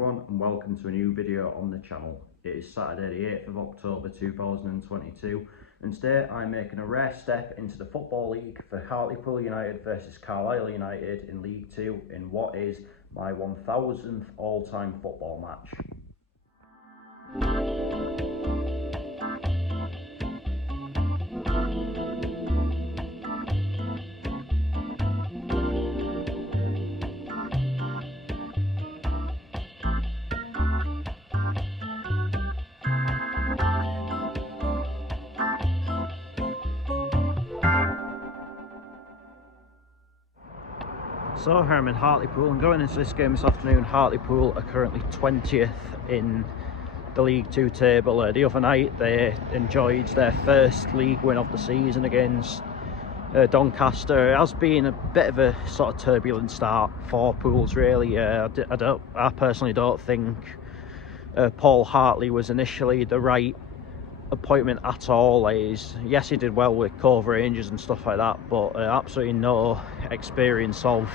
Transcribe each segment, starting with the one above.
everyone, and welcome to a new video on the channel. It is Saturday the 8th of October 2022, and today I'm making a rare step into the Football League for Hartlepool United versus Carlisle United in League 2 in what is my 1000th all-time football match. So I'm in Hartlepool and going into this game this afternoon. Hartlepool are currently 20th in the League 2 table. The other night they enjoyed their first league win of the season against Doncaster. It has been a bit of a sort of turbulent start for Pools really. I personally don't think Paul Hartley was initially the right appointment at all. Yes, he did well with Cove Rangers and stuff like that, but absolutely no experience of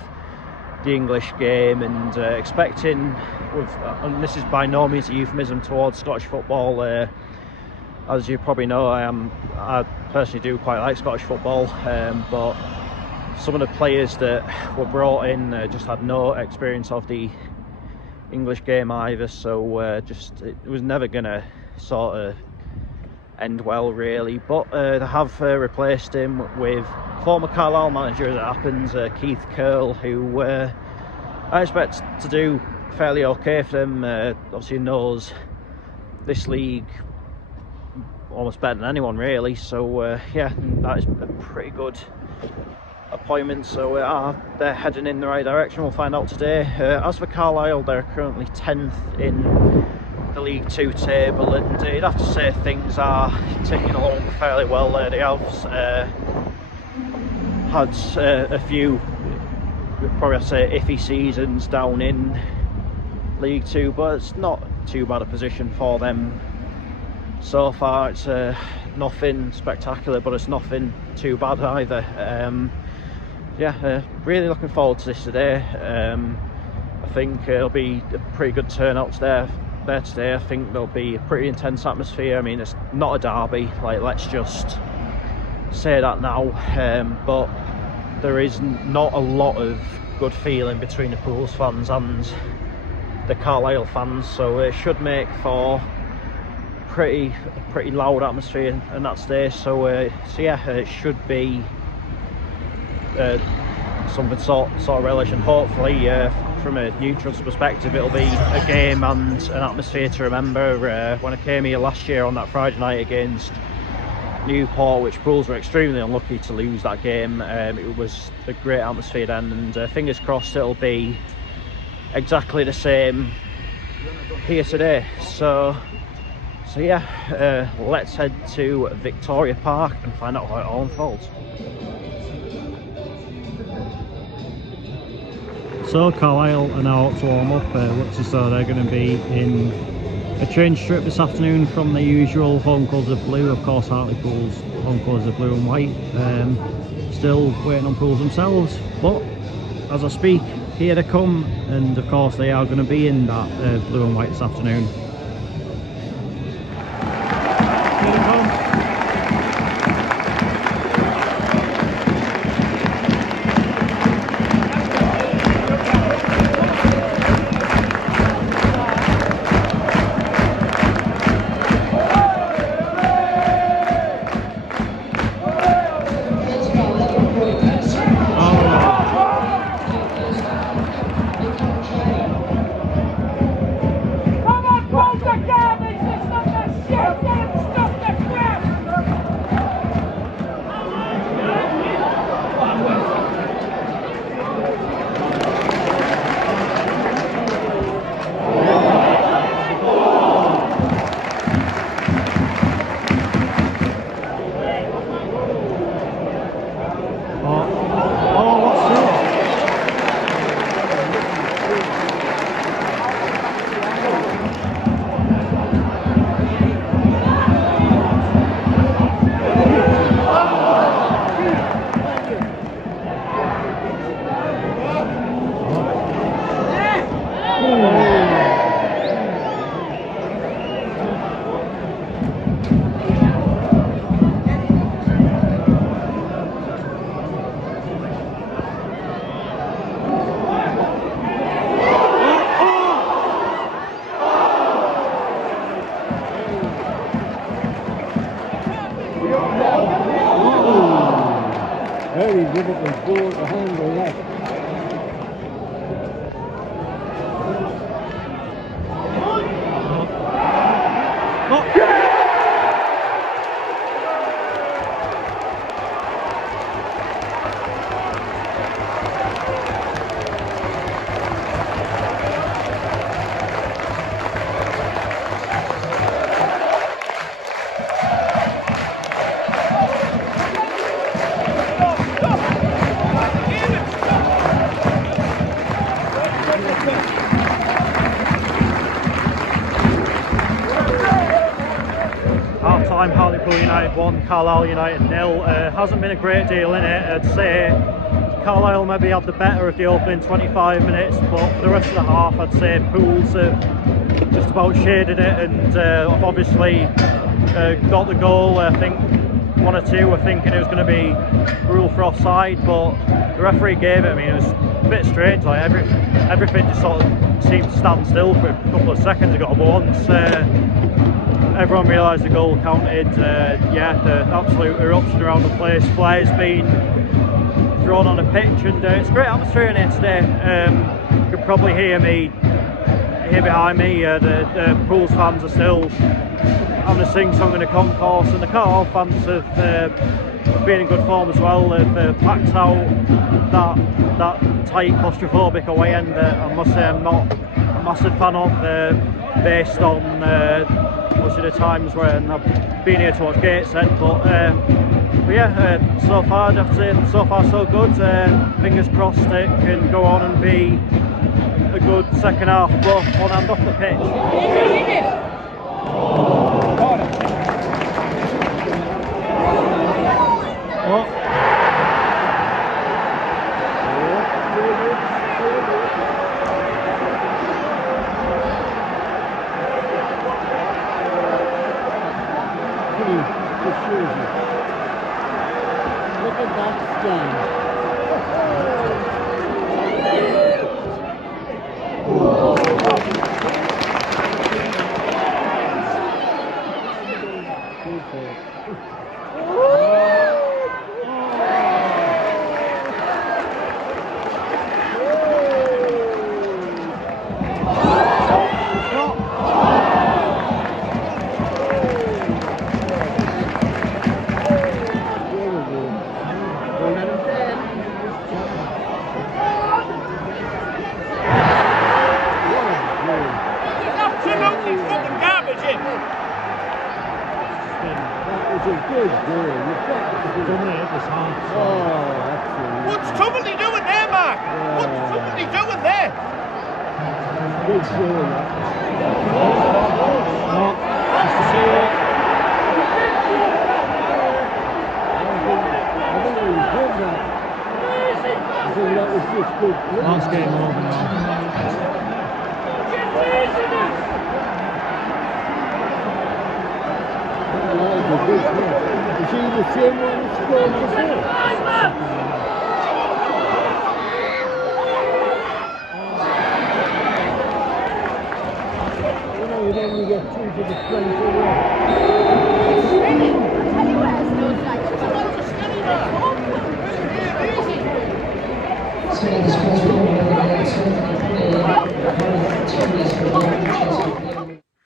the English game, and expecting with and this is by no means a euphemism towards Scottish football. As you probably know, I personally do quite like Scottish football, but some of the players that were brought in just had no experience of the English game either, so it was never gonna sort of end well really. But they have replaced him with former Carlisle manager, as it happens, Keith Curl, who I expect to do fairly okay for them. Obviously knows this league almost better than anyone really, so yeah, that is a pretty good appointment. So they're heading in the right direction. We'll find out today. As for Carlisle, they're currently 10th in the League 2 table, and you'd have to say things are ticking along fairly well there. They have had a few, probably I'd say, iffy seasons down in League 2, but it's not too bad a position for them so far. It's nothing spectacular, but it's nothing too bad either. Yeah, really looking forward to this today. I think it'll be a pretty good turnout there today. I think there'll be a pretty intense atmosphere. I mean, it's not a derby, like, let's just say that now, but there is not a lot of good feeling between the Pools fans and the Carlisle fans, so it should make for pretty loud atmosphere in that stage. So yeah, it should be something sort of relish, and hopefully from a neutral perspective it'll be a game and an atmosphere to remember. When I came here last year on that Friday night against Newport, which Pools were extremely unlucky to lose that game, it was a great atmosphere then, and fingers crossed it'll be exactly the same here today. So yeah, let's head to Victoria Park and find out how it all unfolds. So Carlisle are now up to warm up. Looks as though they're going to be in a change trip this afternoon from the usual home colours of blue. Of course, Hartlepool's home colours are blue and white. Still waiting on Pools themselves, but as I speak, here they come, and of course they are going to be in that blue and white this afternoon. Here they come. Liverpool ball to handle left. Half-time, Hartlepool United 1, Carlisle United 0. Hasn't been a great deal in it. I'd say Carlisle maybe had the better of the opening 25 minutes, but for the rest of the half I'd say Pools have just about shaded it and have obviously got the goal. I think 1 or 2 were thinking it was going to be ruled for offside, but the referee gave it. I mean, it was a bit strange, like everything just sort of seemed to stand still for a couple of seconds ago, but once everyone realised the goal counted. Yeah, the absolute eruption around the place. Flares being thrown on the pitch, and it's a great atmosphere in here today. You could probably hear behind me. The Pools fans are still having a sing-song in the concourse, and the Carlisle fans have been in good form as well. They've packed out that tight claustrophobic away end. I must say I'm not a massive fan of, based on obviously the times when I've been here to watch Gateshead, but yeah, so far I'd have to say so far so good. Fingers crossed it can go on and be a good second half, both on and off the pitch. Oh. Look at that stand. What's Tumbly doing there, Mark? What's Tumbly doing there? Good goal, that was just good. Last game over now. You see the same one that scored before? You know, you only get 2 to the 20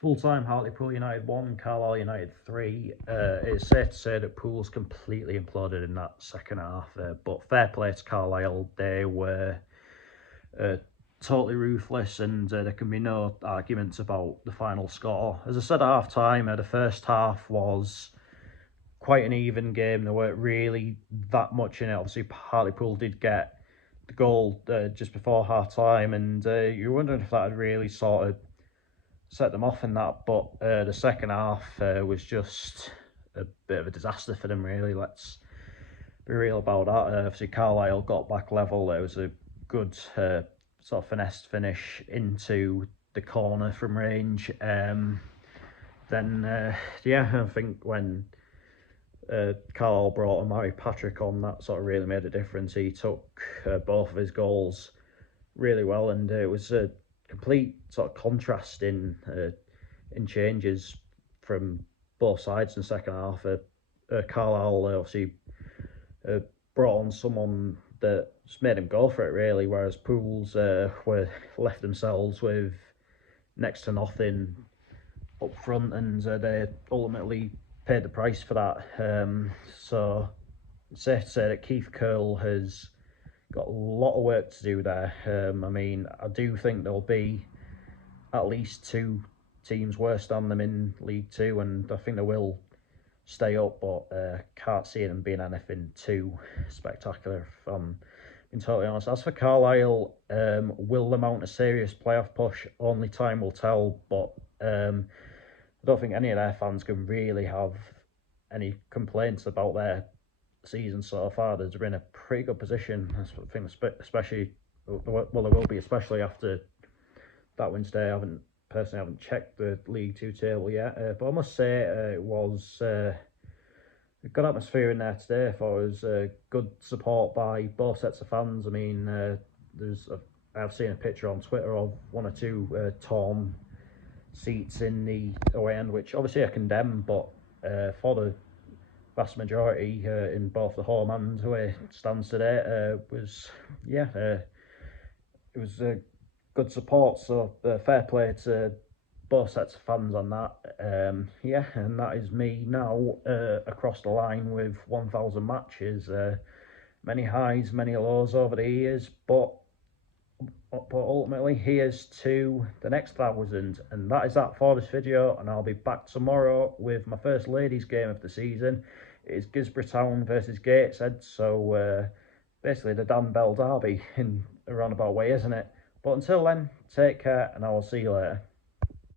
Full-time Hartlepool United 1, Carlisle United 3. It's safe to say that Pools completely imploded in that second half, but fair play to Carlisle. They were totally ruthless, and there can be no arguments about the final score. As I said at half-time, the first half was quite an even game. There weren't really that much in it. Obviously, Hartlepool did get the goal just before half-time, and you're wondering if that had really sort of set them off in that, but the second half was just a bit of a disaster for them, really. Let's be real about that. Obviously, Carlisle got back level. There was a good sort of finesse finish into the corner from range. Then, yeah, I think when Carlisle brought Amari Patrick on, that sort of really made a difference. He took both of his goals really well, and it was a complete sort of contrast in changes from both sides in the second half. Carlisle obviously brought on someone that just made him go for it, really, whereas Pools were left themselves with next to nothing up front, and they ultimately paid the price for that. So it's safe to say that Keith Curle has got a lot of work to do there. I mean, I do think there'll be at least 2 teams worse than them in League Two, and I think they will stay up, but can't see them being anything too spectacular, if I'm being totally honest. As for Carlisle, will they mount a serious playoff push? Only time will tell, but I don't think any of their fans can really have any complaints about their season so far. They're in a pretty good position, I think, especially, well, there will be, especially after that Wednesday. I personally haven't checked the League Two table yet, but I must say it was a good atmosphere in there today. I thought it was good support by both sets of fans. I mean, I've seen a picture on Twitter of 1 or 2 torn seats in the away end, which obviously I condemn, but for the vast majority in both the home and away stands today, it was good support. So fair play to both sets of fans on that. And that is me now across the line with 1,000 matches. Many highs, many lows over the years, but ultimately here's to the next 1,000, and that is that for this video. And I'll be back tomorrow with my first ladies game of the season. It is Gisborough Town versus Gateshead, so basically the Dan Bell derby in a roundabout way, isn't it? But until then, take care, and I will see you later.